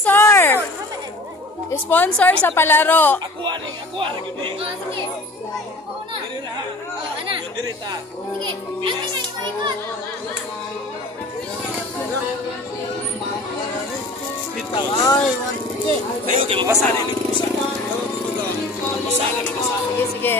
Sponsor! Sponsor sa palaro. Ako ari gini. Sige. Ana. Dirita. Sige. Dito. Ayo di mabasa ni pusa. Mabasa. Sige.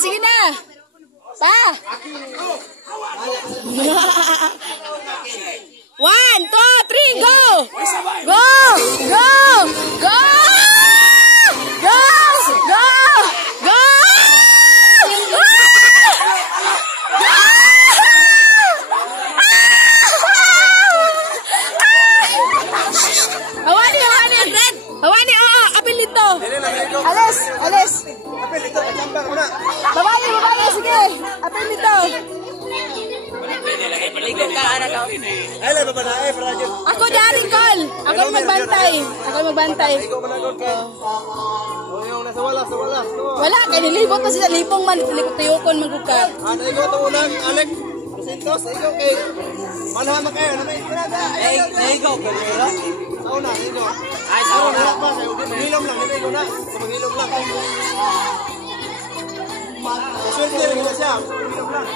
Sige na. Pa. 1, 2, 3, go. Go. Hawani, apil dito. Alis. Apil dito, chamber muna. Babali, sige. Apil dito. Paligod ka, anak ko. Ay, lang ba na Fragile? Ako dyan, Col. Ako magbantay. Ikaw managod ka. Yung nasa wala. Wala, kaya nilibot na sila. Lipong man, tuyukon magbuka. Ano ikaw ito unang, Alec? Sintos, ikaw kay... Manahama kayo, na may isprada. Ikaw, kanila. Sa una, ikaw. Ay, sa una. Manghilom lang, hindi ko na. Manghilom lang. Swerte rin na siya. Manghilom lang.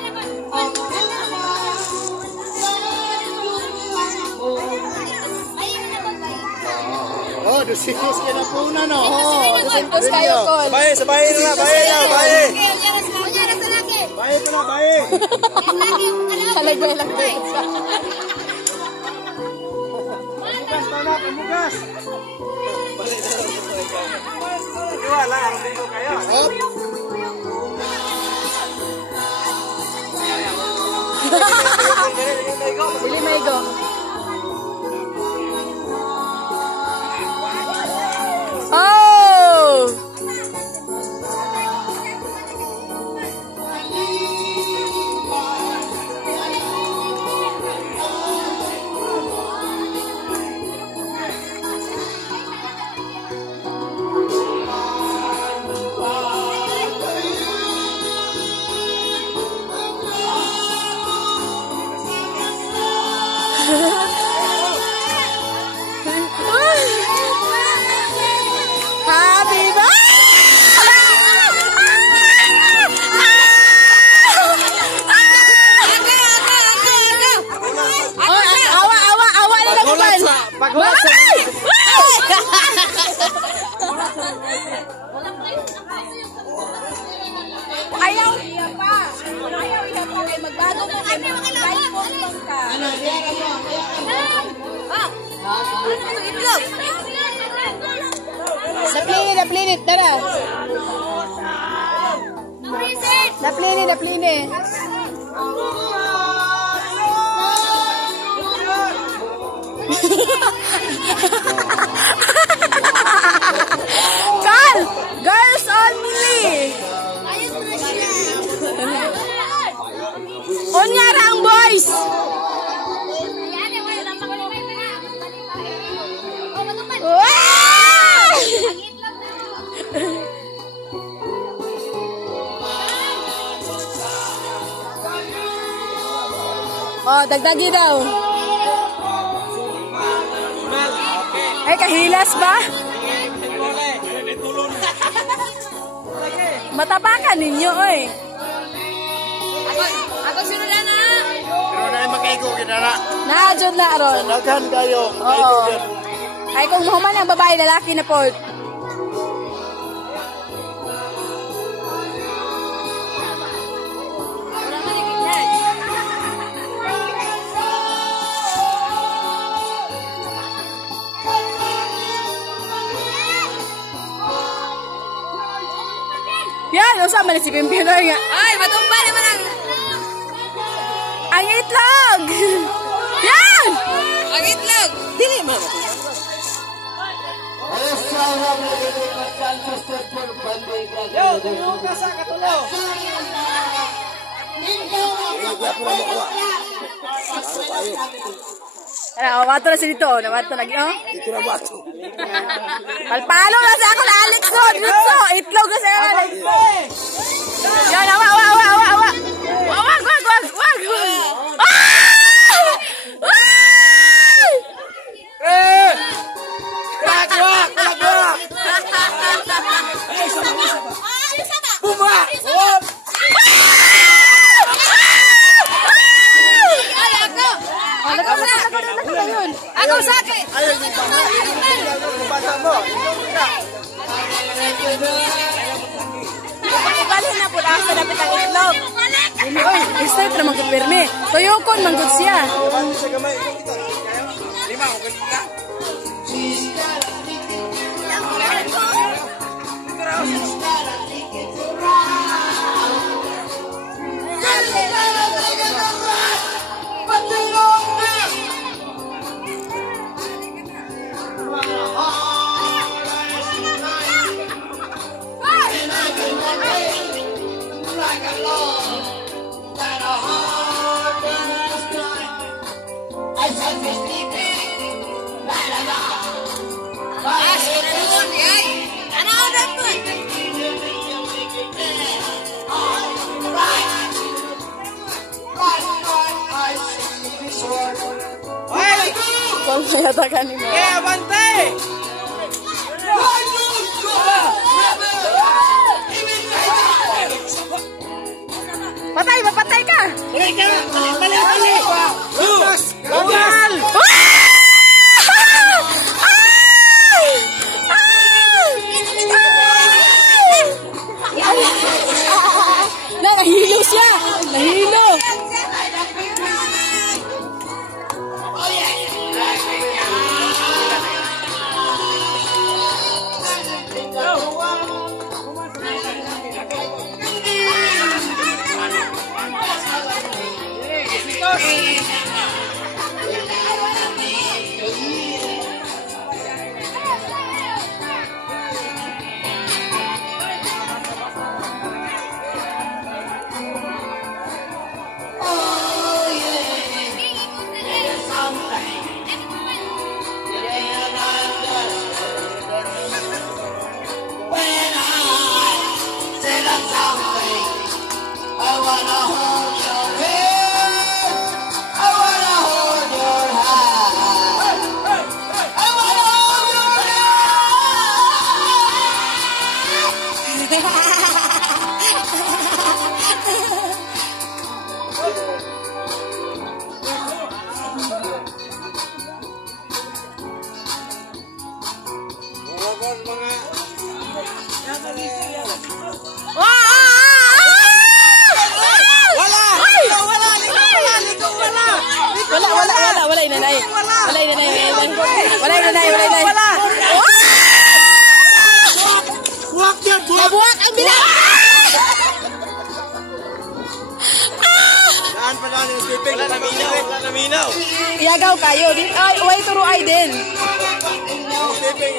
Oh, 200 kayo na po na, no? Oo, 200 kayo, Col. Sabay na. Baye ko na, baye. Talagay lang ko. Mugas, tanak, mugas. Wala, dito kayo. Bili maigo. Paghulas sa... Ayaw iya pa. Ayaw iya pa. Kaya magbago mo. Kaya mag-iPhone ka. Itlog. Naplinit. Tara. Naplinit. Carl! Girls only! Onyara ang boys! Oh, dagdagi daw. Ay, kahilas ba? Matapakan ninyo, oy. Ako sino na na? Pero na mag-ego kita na. Naadjod na, Aron. Naghan kayo. Oo. Ay, kung human ang babae, lalaki na po. Yan, usap man si Pimpin nga. Ay, matumba naman ang itlog. Yan! Ang itlog. Dili mo. Yo, tulong ka sa katulo. Ano, wato na si dito. Nawato lagi, oh. Ito na bato. Palpalo na sa ako na Alex, oh. Dito, itlog na sa Alex. Yan, awa. Wag. Kulagwak! Buma! Ako sakit. Ayaw di ba? Basa mo. Ibalhin na po lang sa dapat ang itlog. Oy, start naman ko pirmi. Tuyokon manggod siya. Sa gamay. Lima ko kita. Kung pinatakan mo. Kaya bantay! Patay ka! Balik! Lumas! Nahilo siya! Nahilo! Walay na. Walay na. Buwak yan, buwak! Buwak ang bilang! Daan pa daan yung skipping. Wala naminaw. Iyagaw kayo. Ay, way turo ay din. Skipping,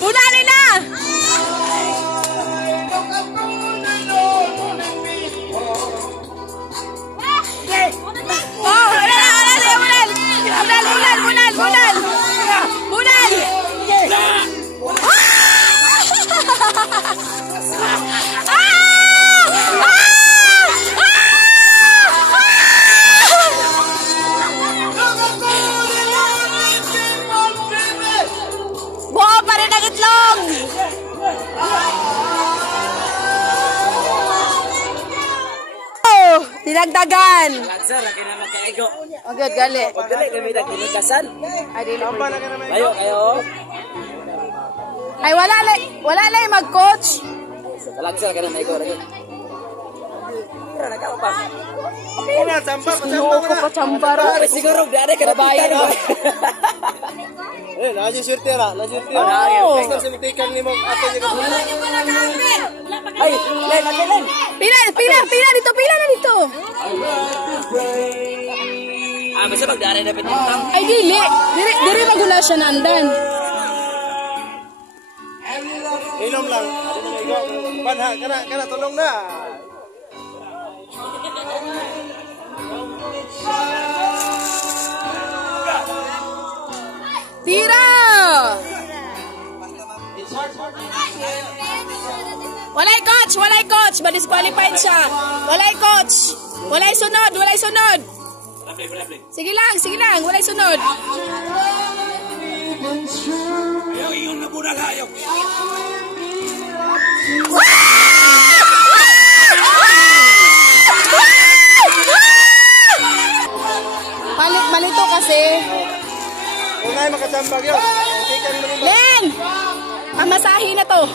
Bunalin na! Oh, bunal! Buo pa rin ang itlog! Oh, dinagdagan! Lagsar, akin naman kaigo. Agad, gali. Pagdali, kami nagdinagasan. Ay, dili. Ayo, kayo. Ay, wala na yung mag-coach. Lagsar, akin naman kaigo. Pero nagkaw pa. Una, sambar, Loko pa chambar. Siguro, di ka na bayan. Eh, lagi surti ra, lagi surti. Oo. Basta simtikan ni mo ato ni ko. Ay, len. Pila dito. Ah, basta magdari na pitintang. Ay, dili. Diri magula siya nandan. Inom lang. Panha, kana tulong na. Tira! Walay coach! Ma-disqualified siya. Walay coach! Walay sunod! Sige lang, walay sunod. Ayaw, iyon na muna ayaw. Malito kasi. Kung ay makatambag yun. Hindi ka naman ba? Len! Pamasahe na to.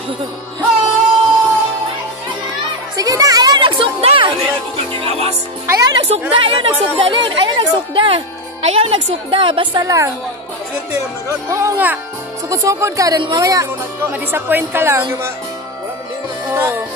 Sige na, ayaw nagsukda. Len. Ayaw nagsukda, basta lang. Swerte lang na gano'n. Oo nga. Sukod-sukod ka, dan mamaya ma-disappoint ka lang. Wala man din mo. Oo.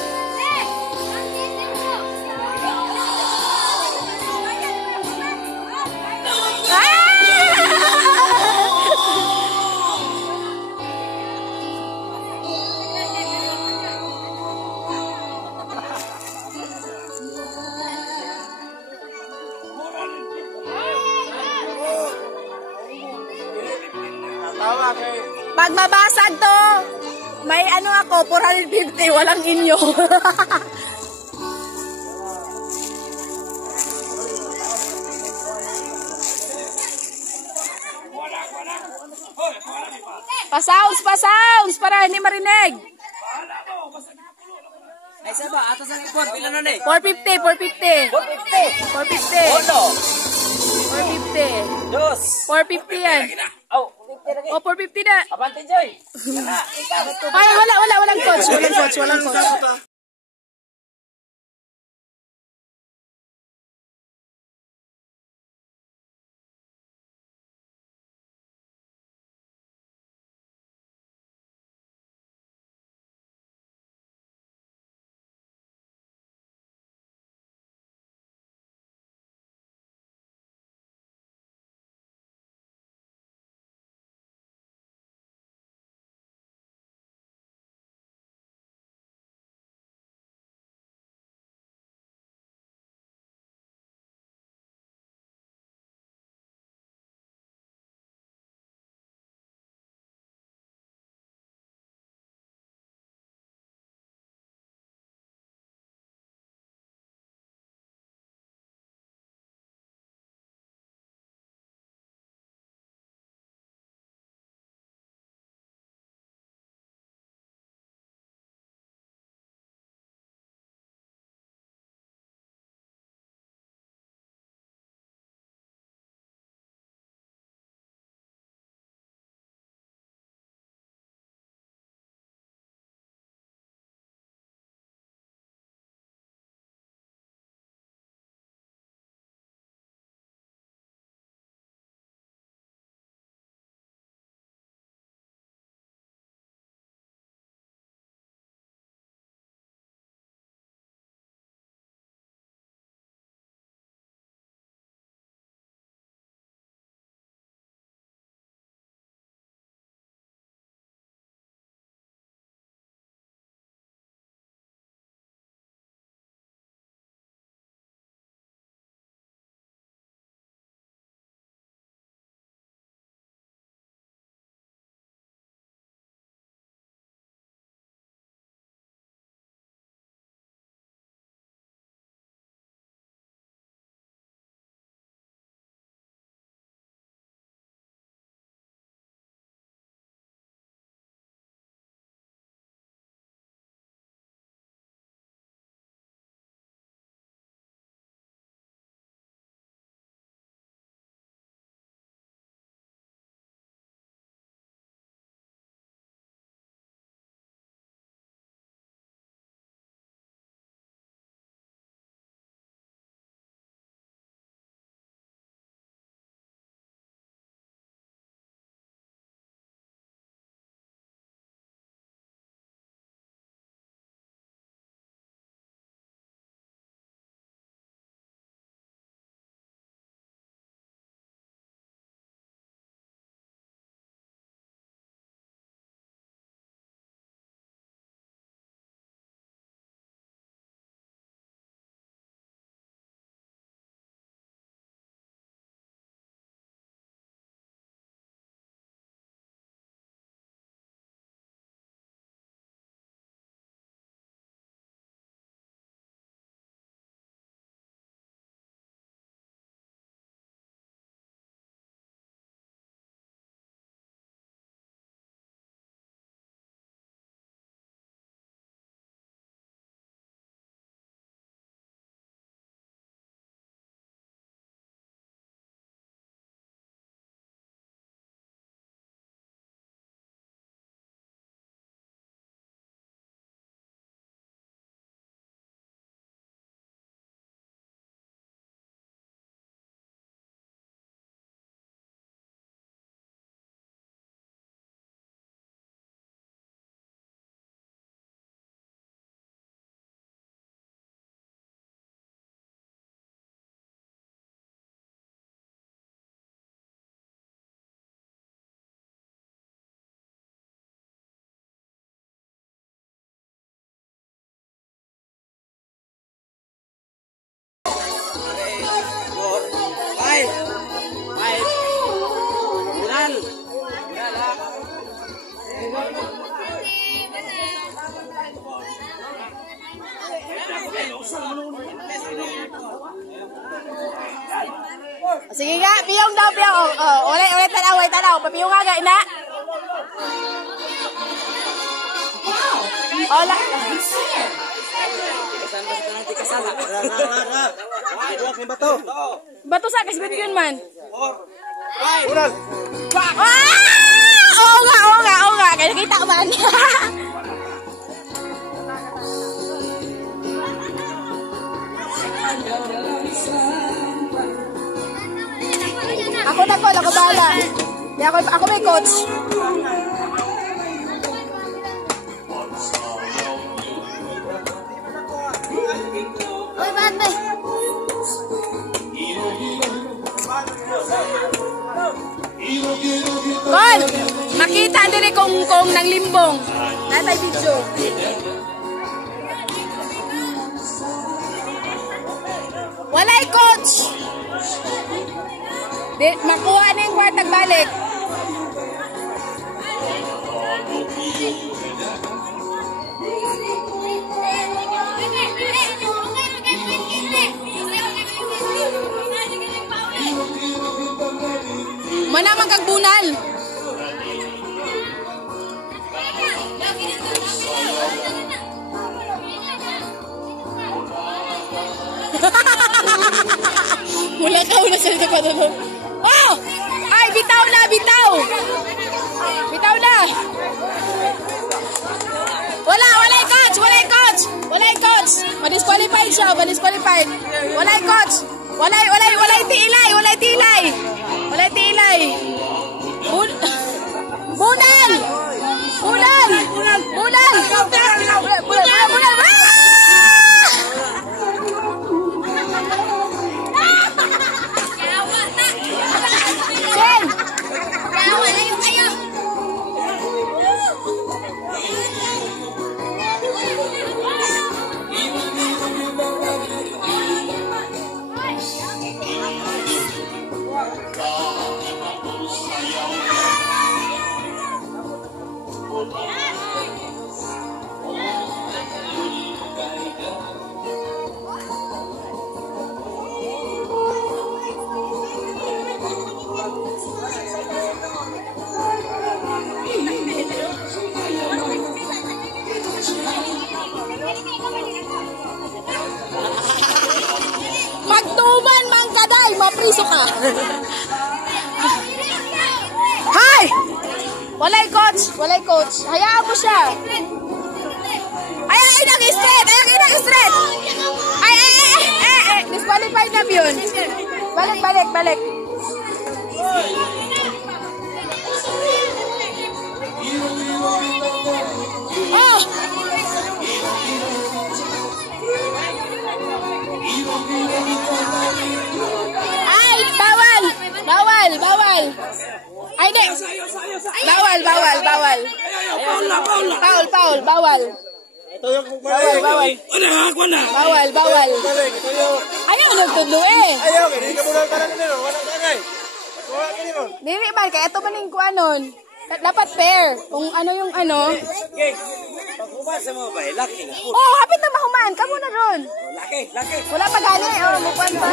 Tawa kay... Pag mabasag to, may ano ako, 450, walang inyo. Pasounds, para hindi marinig. Ay, saba, atas ang ipon. Pila na ni? 450. 450. Uno. 450. Dos. 450 yan. Oh, 50 lagi. O, 450 na. Abante, Joy. Ay, walang coach. piyong daw, piyong. Ulit tanaw. Papiyong nga, ina. Hola. Bato sa kasbit yun man. Ural. Oo nga. Kaya nakita ko man. Ako bala. Kaya ako may coach. Oy, bate. Kon, makita diri kung nang limbong. Natay video. Walay coach. Makuha na yung kwartag balik. Manamang kagbunal. Mula ka una sa dito pa doon. Oh! Ay, bitaw na! Bitaw na! Walay coach! Ma-disqualified siya, ma-disqualified. Walay coach! Walay tilay! Bunal! Magtuman man kaday, mapriso ka. Hay! Walay coach. Hayaan mo siya. Ay, nag-straight. Ay. Disqualified na yun. Balik. Oh! Ay, bawal. Ay, di. Bawal. Foul, bawal. Bawal. Ayaw nagtudlo eh. Ayaw, hindi ka muna ka na nila. Walang tagay. Dili man, kaya ito man yung kuanon. Dapat fair. Kung ano yung ano. Pagkuman sa mga bay, laki na. Oh, hapit na mahuman. Kamu na ron. Laki. Wala pa gani. Oh, mukuan pa.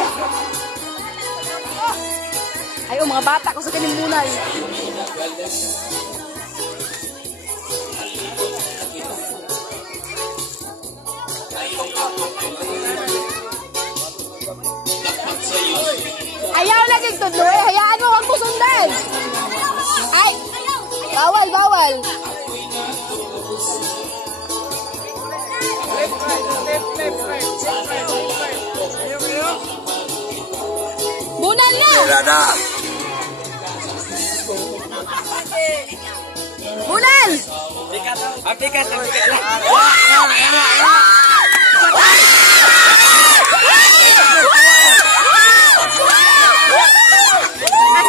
Ay, mga bata ko sa kaning bunal. Ayaw laging tudlo eh. Hayaan mo, wag mo sundan. Ay, bawal. Bunal na! Bunal! Apikat. Asa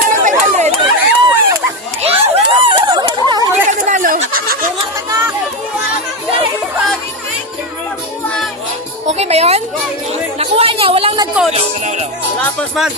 na 500? Hindi ka nanalo. Okay ba yun? Nakuha niya, walang nag-coach. Lapas man.